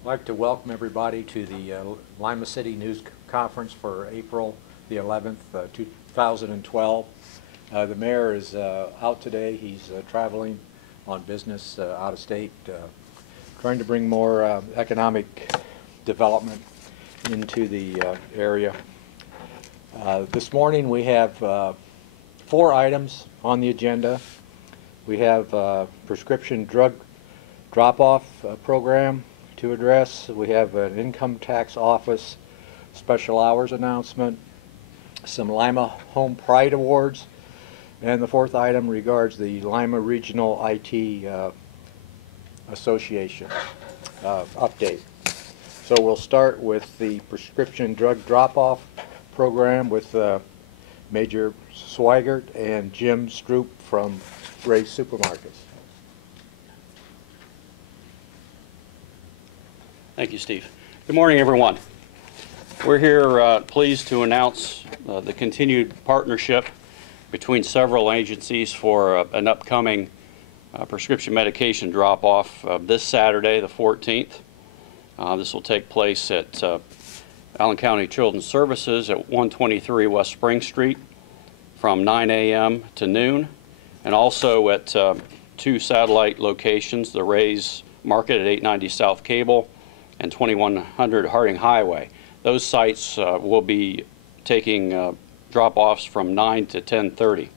I'd like to welcome everybody to the Lima City News Conference for April the 11th, 2012. The mayor is out today. He's traveling on business out of state, trying to bring more economic development into the area. This morning we have 4 items on the agenda. We have prescription drug drop-off program to address. We have an income tax office special hours announcement, some Lima Home Pride Awards, and the 4th item regards the Lima Regional IT Association update. So we'll start with the prescription drug drop-off program with Major Swigert and Jim Stroop from Ray's Supermarkets. Thank you, Steve. Good morning, everyone. We're here pleased to announce the continued partnership between several agencies for an upcoming prescription medication drop-off this Saturday, the 14th. This will take place at Allen County Children's Services at 123 West Spring Street from 9 a.m. to noon, and also at 2 satellite locations, the Ray's Market at 890 South Cable and 2100 Harding Highway. Those sites will be taking drop-offs from 9 to 10:30.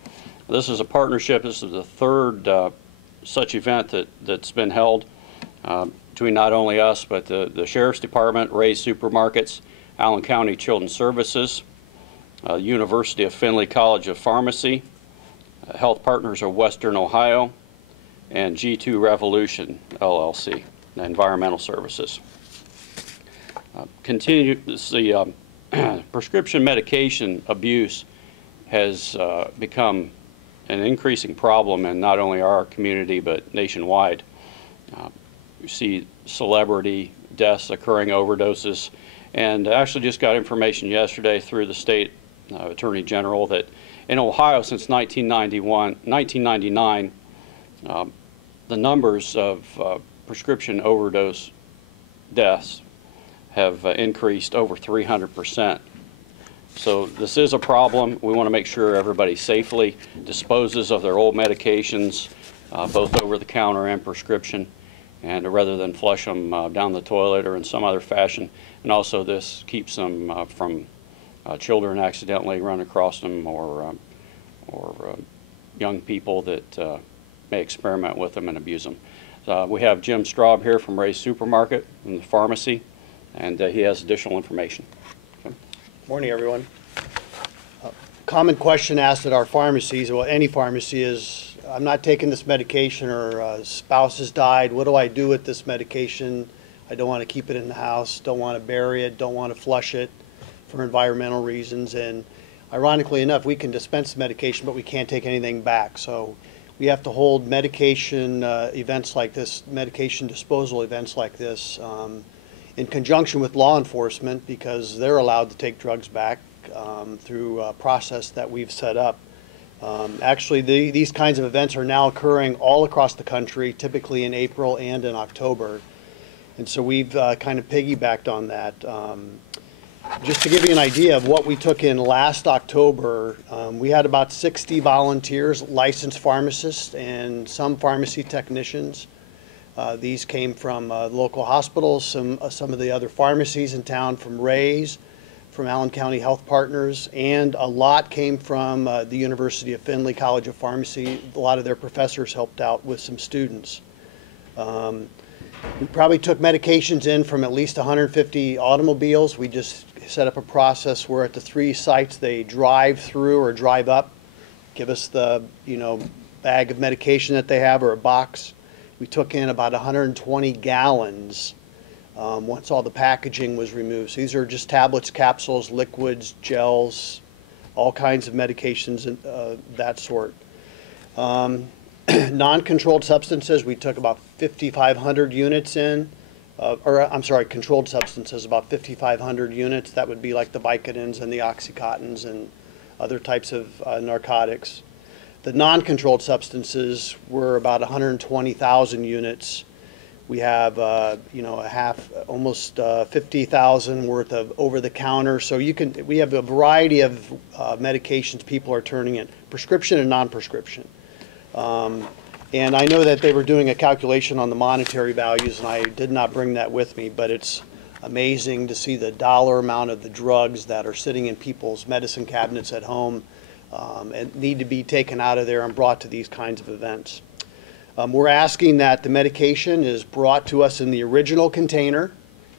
This is a partnership. This is the 3rd such event that's been held between not only us but the Sheriff's Department, Ray's Supermarkets, Allen County Children's Services, University of Findlay College of Pharmacy, Health Partners of Western Ohio, and G2 Revolution LLC, Environmental Services. The prescription medication abuse has become an increasing problem in not only our community but nationwide. We see celebrity deaths occurring, overdoses, and actually just got information yesterday through the state Attorney General that in Ohio since 1999, the numbers of prescription overdose deaths have increased over 300%. So this is a problem. We want to make sure everybody safely disposes of their old medications, both over the counter and prescription, and rather than flush them down the toilet or in some other fashion. And also this keeps them from children accidentally run across them or young people that may experiment with them and abuse them. We have Jim Straub here from Ray's Supermarket in the pharmacy, and he has additional information. Okay. Morning, everyone. Common question asked at our pharmacies, well, any pharmacy, is I'm not taking this medication, or spouse has died. What do I do with this medication? I don't want to keep it in the house, don't want to bury it, don't want to flush it for environmental reasons. And ironically enough, we can dispense the medication, but we can't take anything back. So we have to hold medication events like this, medication disposal events like this, in conjunction with law enforcement, because they're allowed to take drugs back through a process that we've set up. Actually, these kinds of events are now occurring all across the country, typically in April and in October. And so we've kind of piggybacked on that. Just to give you an idea of what we took in last October, we had about 60 volunteers, licensed pharmacists, and some pharmacy technicians. These came from local hospitals, some of the other pharmacies in town, from Ray's, from Allen County Health Partners, and a lot came from the University of Findlay College of Pharmacy. A lot of their professors helped out with some students. We probably took medications in from at least 150 automobiles. We just set up a process where at the 3 sites they drive through or drive up, give us the bag of medication that they have or a box. We took in about 120 gallons once all the packaging was removed. So these are just tablets, capsules, liquids, gels, all kinds of medications and that sort. Non-controlled substances, we took about 5,500 units in. Controlled substances, about 5,500 units. That would be like the Vicodins and the Oxycontins and other types of narcotics. The non-controlled substances were about 120,000 units. We have, you know, almost 50,000 worth of over-the-counter. So we have a variety of medications people are turning in, prescription and non-prescription. And I know that they were doing a calculation on the monetary values, and I did not bring that with me, but it's amazing to see the dollar amount of the drugs that are sitting in people's medicine cabinets at home and need to be taken out of there and brought to these kinds of events. We're asking that the medication is brought to us in the original container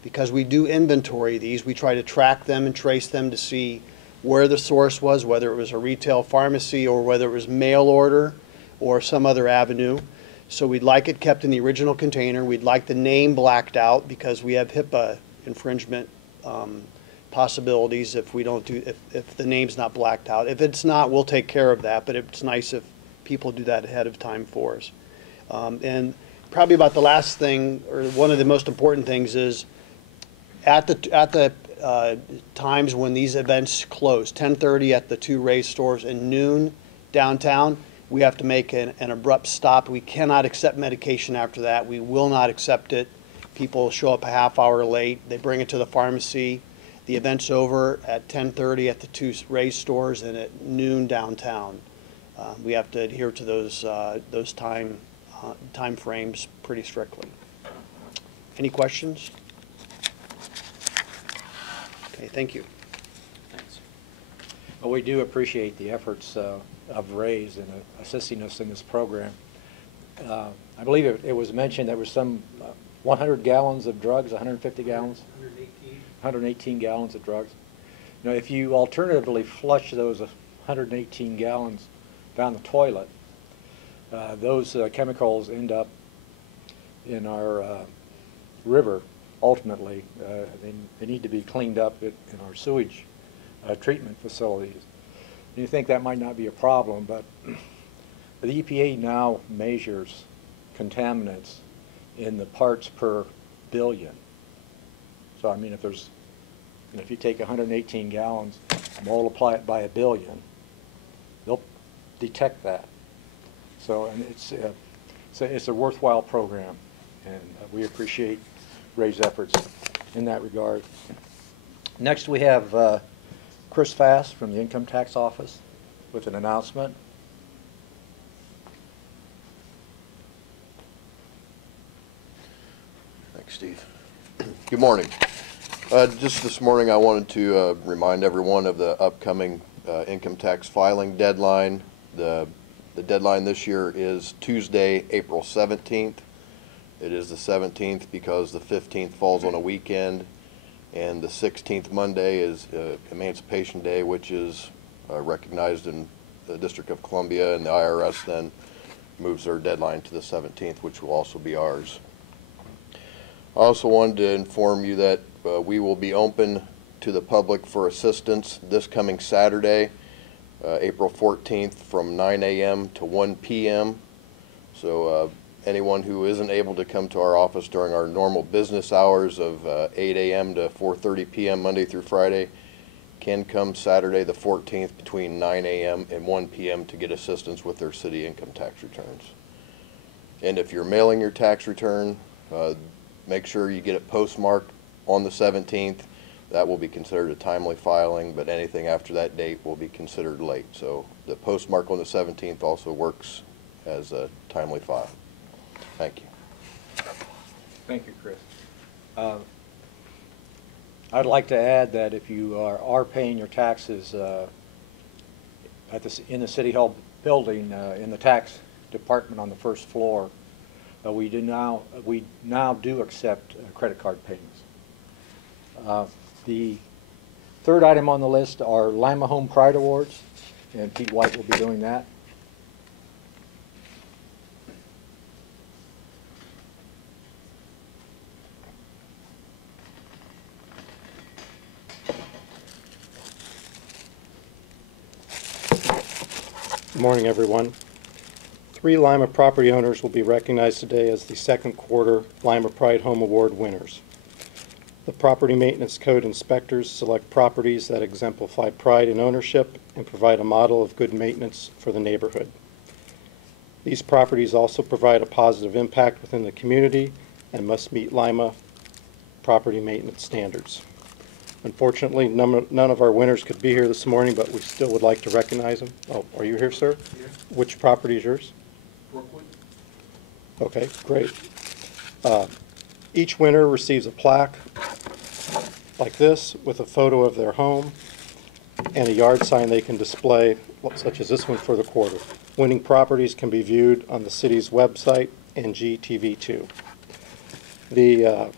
because we do inventory these. We try to track them and trace them to see where the source was, whether it was a retail pharmacy or whether it was mail order or some other avenue. So we'd like it kept in the original container. We'd like the name blacked out because we have HIPAA infringement possibilities if we don't do, if the name's not blacked out. If it's not, we'll take care of that, but it's nice if people do that ahead of time for us. And probably about the last thing, or one of the most important things is at the times when these events close, 10:30 at the 2 Ray's stores and noon downtown, we have to make an abrupt stop. We cannot accept medication after that. We will not accept it. People show up a half hour late. They bring it to the pharmacy. The event's over at 10:30 at the 2 Ray's stores and at noon downtown. We have to adhere to those time frames pretty strictly. Any questions? Okay, thank you. Thanks. Well, we do appreciate the efforts of Ray's in assisting us in this program. I believe it was mentioned there was some 100 gallons of drugs, 150 gallons? 118 gallons of drugs. Now, if you alternatively flush those 118 gallons down the toilet, those chemicals end up in our river. Ultimately, they need to be cleaned up in our sewage treatment facilities. And you think that might not be a problem, but the EPA now measures contaminants in the parts per billion. So I mean, if you take 118 gallons, multiply it by a billion, they'll detect that. So, and it's a worthwhile program, and we appreciate Ray's efforts in that regard. Next, we have Chris Fass from the Income Tax Office with an announcement. Thanks, Steve. Good morning. Just this morning I wanted to remind everyone of the upcoming income tax filing deadline. The deadline this year is Tuesday, April 17th. It is the 17th because the 15th falls on a weekend, and the 16th Monday is Emancipation Day, which is recognized in the District of Columbia, and the IRS then moves their deadline to the 17th, which will also be ours. I also wanted to inform you that we will be open to the public for assistance this coming Saturday, April 14th, from 9 a.m. to 1 p.m. So anyone who isn't able to come to our office during our normal business hours of 8 a.m. to 4:30 p.m. Monday through Friday can come Saturday the 14th between 9 a.m. and 1 p.m. to get assistance with their city income tax returns. And if you're mailing your tax return, make sure you get it postmarked on the 17th. That will be considered a timely filing, but anything after that date will be considered late. So the postmark on the 17th also works as a timely file. Thank you. Thank you, Chris. I'd like to add that if you are paying your taxes in the City Hall building in the tax department on the first floor, we now do accept credit card payments. The third item on the list are Lima Home Pride Awards, and Pete White will be doing that. Good morning, everyone. 3 Lima property owners will be recognized today as the second quarter Lima Pride Home Award winners. The Property Maintenance Code inspectors select properties that exemplify pride in ownership and provide a model of good maintenance for the neighborhood. These properties also provide a positive impact within the community and must meet Lima property maintenance standards. Unfortunately, none of our winners could be here this morning, but we still would like to recognize them. Oh, are you here, sir? Here. Which property is yours? Brookwood. Okay, great. Each winner receives a plaque like this with a photo of their home and a yard sign they can display, such as this one for the quarter. Winning properties can be viewed on the city's website and GTV2. The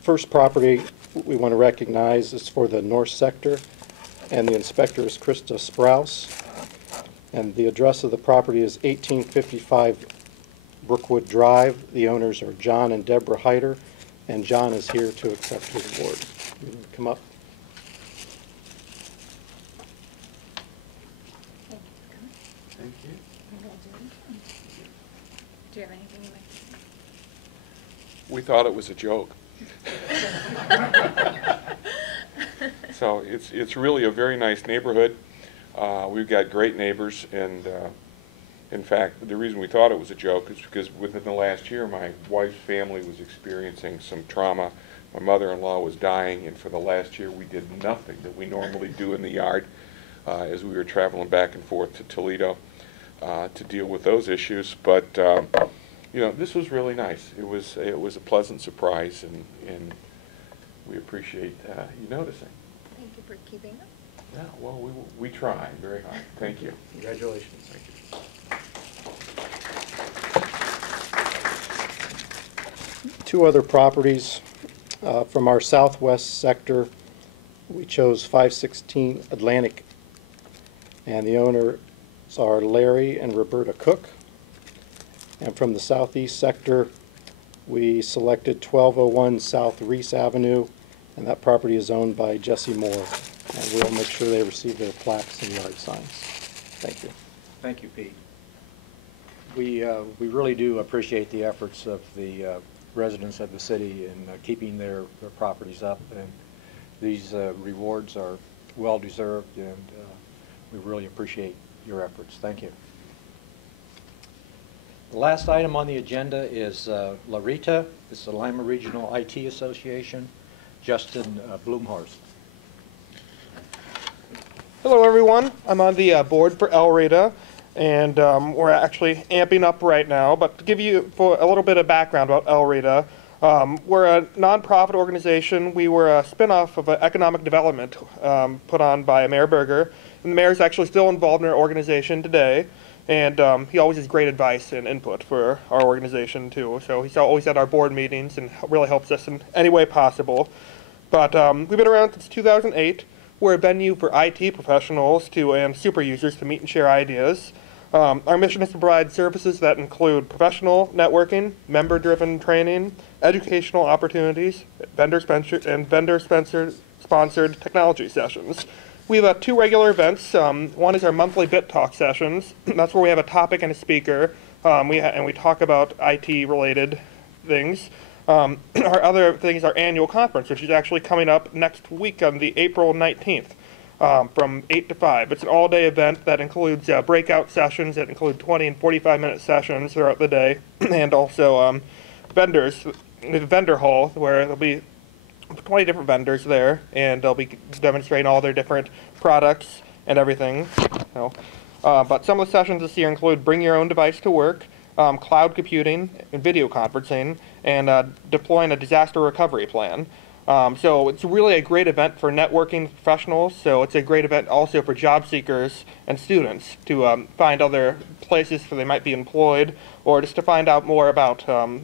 first property we want to recognize is for the north sector, and the inspector is Krista Sprouse. And the address of the property is 1855 Brookwood Drive. The owners are John and Deborah Heider, and John is here to accept his award. You can come up. Thank you. Do you have anything you'd like to say? We thought it was a joke. So it's really a very nice neighborhood. We've got great neighbors, and in fact, the reason we thought it was a joke is because within the last year, my wife's family was experiencing some trauma. My mother-in-law was dying, and for the last year, we did nothing that we normally do in the yard as we were traveling back and forth to Toledo to deal with those issues. But you know, this was really nice. It was a pleasant surprise, and we appreciate you noticing. Thank you for keeping up. Yeah, well, we try very hard. Thank you. Congratulations. Thank you. Two other properties from our southwest sector. We chose 516 Atlantic, and the owners are Larry and Roberta Cook. And from the southeast sector, we selected 1201 South Reese Avenue, and that property is owned by Jesse Moore. And we'll make sure they receive their plaques and yard signs. Thank you. Thank you, Pete. We really do appreciate the efforts of the residents of the city in keeping their properties up, and these rewards are well deserved, and we really appreciate your efforts. Thank you. The last item on the agenda is LARITA. It's the Lima Regional IT Association. Justin Blumhorst. Hello, everyone. I'm on the board for LRETA, and we're actually amping up right now. But to give you a little bit of background about LRETA, we're a nonprofit organization. We were a spinoff of an economic development put on by Mayor Berger, and the mayor is actually still involved in our organization today. And he always has great advice and input for our organization, too. So he's always at our board meetings and really helps us in any way possible. But we've been around since 2008. We're a venue for IT professionals and super users to meet and share ideas. Our mission is to provide services that include professional networking, member-driven training, educational opportunities, vendor-sponsored technology sessions. We have two regular events. One is our monthly Bit Talk sessions. That's where we have a topic and a speaker, and we talk about IT-related things. Our other thing is our annual conference, which is actually coming up next week on the April 19th from 8 to 5. It's an all-day event that includes breakout sessions that include 20 and 45-minute sessions throughout the day, and also vendors. We have a vendor hall where there'll be 20 different vendors there, and they'll be demonstrating all their different products and everything. But some of the sessions this year include bring your own device to work, cloud computing and video conferencing, and deploying a disaster recovery plan. So it's really a great event for networking professionals. So it's a great event also for job seekers and students to find other places where they might be employed, or just to find out more about the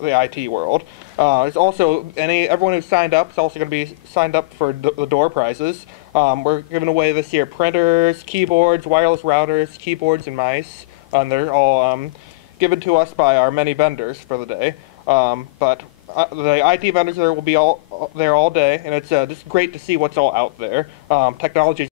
IT world. There's also everyone who's signed up is also going to be signed up for the door prizes. We're giving away this year printers, keyboards, wireless routers, keyboards, and mice. And they're all given to us by our many vendors for the day. But the IT vendors there will be there all day, and it's just great to see what's all out there. Technology